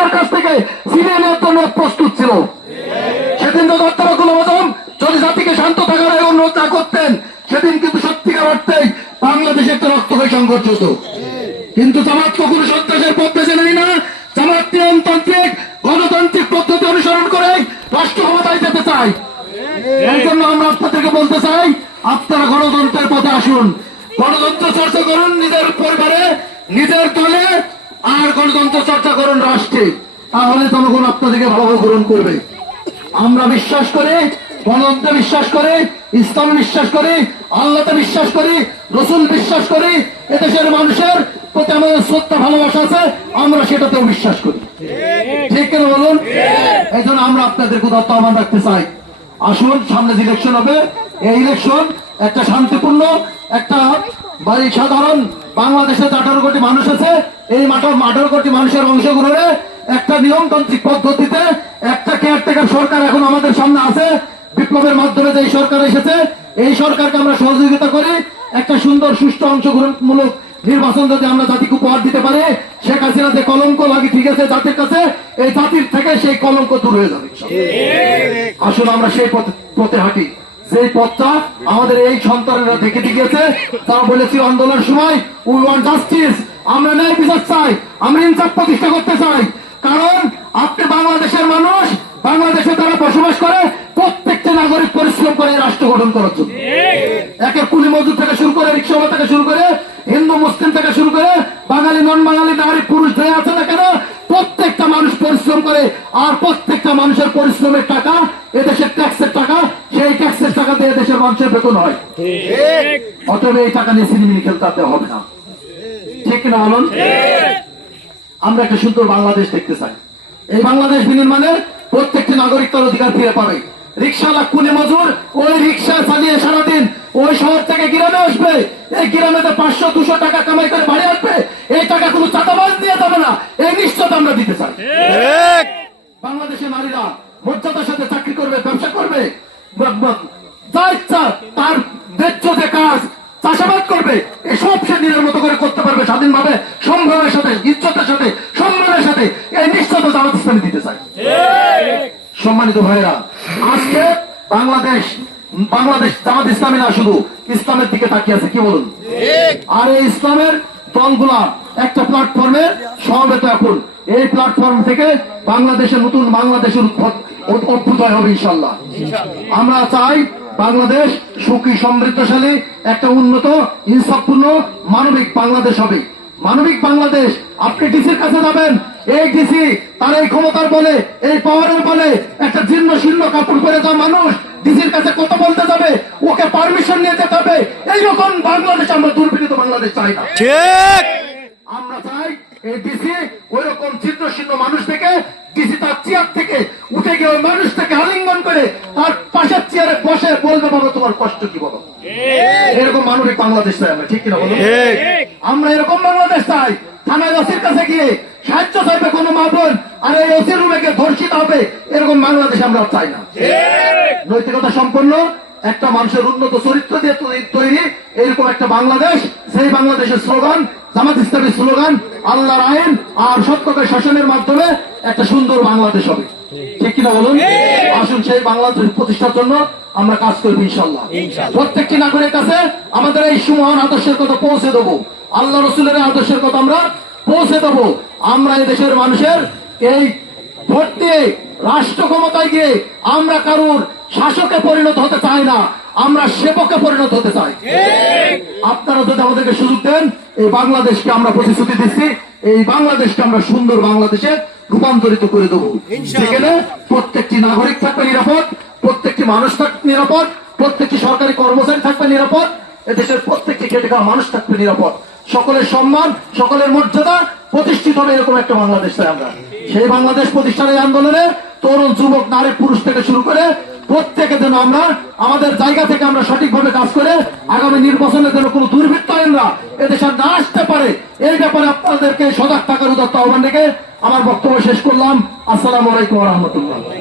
দেশের কাছ থেকে ছিনিয়ে নেওয়ার জন্য প্রস্তুত ছিল। সেদিন তো ডক্টর আজম যদি জাতিকে শান্ত থাকার অনুরোধ না করতেন, সেদিন কিন্তু সত্যিকার অর্থেই বাংলাদেশে একটা রক্তক্ষয়ী সংঘর্ষ হতো। কিন্তু জামাত কখনো সন্ত্রাসের পথ বেছে নেই না। জামাত নিয়মতান্ত্রিক, গণতান্ত্রিক পদ্ধতি অনুসরণ করে রাষ্ট্র ক্ষমতায় যেতে চায়। এই জন্য আমরা আপনাদেরকে বলতে চাই, আপনারা গণতন্ত্রের পথে আসুন। গণতন্ত্র চর্চা করুন নিজের পরিবারে, নিজের দলে আর গণতন্ত্র চর্চা করুন রাষ্ট্রে তাহলে জনগণ আপনাদেরকে ভালোভাবে গ্রহণ করবে। আমরা বিশ্বাস করি গণতন্ত্রে বিশ্বাস করি ইসলাম বিশ্বাস করি আল্লাহতে বিশ্বাস করি রসুল বিশ্বাস করি এদেশের মানুষের প্রতি আমাদের শ্রদ্ধা ভালোবাসা আছে আমরা সেটাতেও বিশ্বাস করি। ঠিক কেন বলুন? এই জন্য আমরা আপনাদের কোথাও আহ্বান রাখতে চাই। আসুন সামনে যে ইলেকশন হবে। এই ইলেকশন একটা শান্তিপূর্ণ একটা বাড়ি সাধারণ বাংলাদেশে আঠারো কোটি মানুষ আছে এই আঠারো কোটি মানুষের অংশগ্রহণে একটা নিয়মতান্ত্রিক পদ্ধতিতে একটা কেয়ারটেকার সরকার এখন আমাদের সামনে আছে। বিপ্লবের মাধ্যমে যে সরকার এসেছে এই সরকারকে আমরা সহযোগিতা করি। একটা সুন্দর সুষ্ঠু অংশগ্রহণমূলক নির্বাচন যদি আমরা জাতিকে উপহার দিতে পারি। শেখ হাসিনা যে কলঙ্ক লাগে ঠিক আছে জাতির কাছে এই জাতির থেকে সেই কলঙ্ক দূর হয়ে যাবে আসলে আমরা সেই পথে পথে হাঁটি। সেই পথটা আমাদের এই সন্তানেরা দেখে দিয়েছে। তারা বলেছিল আন্দোলনের সময় উই ওয়ান্ট জাস্টিস আমরা ন্যায় বিচার চাই, আমরা ইনসাফ প্রতিষ্ঠা করতে চাই। কারণ আপনি বাংলাদেশের মানুষ, বাংলাদেশে তারা বসবাস করে, প্রত্যেকটা নাগরিক পরিশ্রম করে রাষ্ট্র গঠন করার জন্য। একে কুলি মজুর থেকে শুরু করে, রিক্সাওয়ালা থেকে শুরু করে, হিন্দু, মুসলিম থেকে শুরু করে, বাঙালি নন বাঙালি নারী, পুরুষ, যে আছে না কেন, প্রত্যেকটা মানুষ পরিশ্রম করে। আর প্রত্যেকটা মানুষের পরিশ্রমের টাকা, এদেশের ট্যাক্সের টাকা দেশের মানুষের বেতন হয়। অতএব এই টাকা নিয়ে সিনেমিনি খেলতে হবে না। ঠিক না বলুন? আমরা একটা সুন্দর বাংলাদেশ দেখতে চাই। এই বাংলাদেশ বিনির্মাণে প্রত্যেকটি নাগরিক তার অধিকার ফিরে পাবে। রিক্সাওয়ালা কুলি মজুর ওই রিক্সা চালিয়ে সারাদিন ওই শহর থেকে গ্রামে আসবে। এই গ্রামেতে পাঁচশো দুশো টাকা কামাই করে বাড়ি আসবে এই টাকা কোনো চাঁদাবাজ দিয়ে যাবে না। এই নিশ্চয়তা আমরা দিতে চাই। বাংলাদেশের নারীরা মর্যাদার সাথে চাকরি করবে ব্যবসা করবে। যা ইচ্ছা, তার ন্যায্য যে কাজ, চাষাবাদ করবে এসব সে নিজের মতো করে করতে পারবে স্বাধীনভাবে, সম্ভ্রমের সাথে, ইজ্জতের সাথে, সম্মানের সাথে, এই নিশ্চয়তা জামাত ইসলামী দিতে চাই সম্মানিত ভাইরা আজকে বাংলাদেশ বাংলাদেশ জামাত ইসলামী না শুধু, ইসলামের দিকে তাকিয়ে আছে, কি বলুন? আর এই ইসলামের দলগুলা একটা প্ল্যাটফর্মে সমবেত এখন। এই প্ল্যাটফর্ম থেকে বাংলাদেশের নতুন বাংলাদেশের অভ্যুদয় হবে, ইনশাল্লাহ। আমরা চাই বাংলাদেশ সুখী, সমৃদ্ধশালী, একটা উন্নত, ইনসাফপূর্ণ, মানবিক বাংলাদেশ হবে। মানবিক বাংলাদেশ, আপনি ডিসির কাছে যাবেন, এই ডিসি তার এই ক্ষমতার বলে, এই পাওয়ারের বলে, একটা জীর্ণ শীর্ণ কাপড় পরে যাওয়া মানুষ ডিসির কাছে কথা বলতে যাবে, ওকে পারমিশন নিয়ে যেতে হবে। এইরকম বাংলাদেশ আমরা দুর্বিনীত বাংলাদেশ চাই না আমরা চাই এই ডিসি ওই রকম চিত্র শীর্ণ মানুষ থেকে ডিসি তার চেয়ার থেকে উঠে গিয়ে ওই মানুষটাকে আলিঙ্গন করে তার পাশের চেয়ারে বসে বলবে বাবা তোমার কষ্ট কি বলো? এরকম মানবিক বাংলাদেশ চাই আমরা ঠিক কিনা বলো? আমরা এরকম বাংলাদেশ চাই থানায় ওসির কাছে গিয়ে সাহায্য চাইবে কোনো মা বোন আর এই ওসির রুমে গিয়ে ধর্ষিত হবে এরকম বাংলাদেশ আমরা চাই না। নৈতিকতা সম্পন্ন একটা মানুষের উন্নত চরিত্র দিয়ে তৈরি এরকম একটা বাংলাদেশ সেই বাংলাদেশের স্লোগান জামাত ইসলামী স্লোগান আল্লাহর আইন আর সত্যকে শাসনের মাধ্যমে একটা সুন্দর বাংলাদেশ হবে। ঠিক কিনা বলুন? আসুন সেই বাংলাদেশ প্রতিষ্ঠার জন্য আমরা কাজ করব ইনশাল্লাহ প্রত্যেকটি নাগরিকের কাছে আমাদের এই সুমহান আদর্শের কথা পৌঁছে দেবো। আল্লাহ রসুলের আদর্শের কথা আমরা পৌঁছে দেবো। আমরা এই দেশের মানুষের এই ভোট দিয়ে রাষ্ট্র ক্ষমতায় গিয়ে আমরা কারুর শাসকে পরিণত হতে চাই না আমরা সেবকে পরিণত হতে চাই। আপনারা যদি আমাদেরকে সুযোগ দেন এই বাংলাদেশকে আমরা প্রতিশ্রুতি দিচ্ছি এই বাংলাদেশকে আমরা সুন্দর বাংলাদেশে রূপান্তরিত করে দেবো। সেখানে প্রত্যেকটি নাগরিক থাকবে নিরাপদ প্রত্যেকটি মানুষ থাকবে নিরাপদ প্রত্যেকটি সরকারি কর্মচারী থাকবে নিরাপদ এদেশের প্রত্যেকটি খেটে খাওয়া মানুষ থাকবে নিরাপদ। সকলের সম্মান সকলের মর্যাদা প্রতিষ্ঠিত হবে এরকম একটা বাংলাদেশ চাই আমরা। সেই বাংলাদেশ প্রতিষ্ঠানের আন্দোলনে তরুণ যুবক নারী পুরুষ থেকে শুরু করে প্রত্যেকে যেন আমরা আমাদের জায়গা থেকে আমরা সঠিকভাবে কাজ করে আগামী নির্বাচনে যেন কোনো দুর্বৃত্তায়নরা এদেশে না আসতে পারে এই ব্যাপারে আপনাদেরকে সজাগ থাকার আহ্বান রেখে আমার বক্তব্য শেষ করলাম। আসসালাম আলাইকুম রহমতুল্লাহ।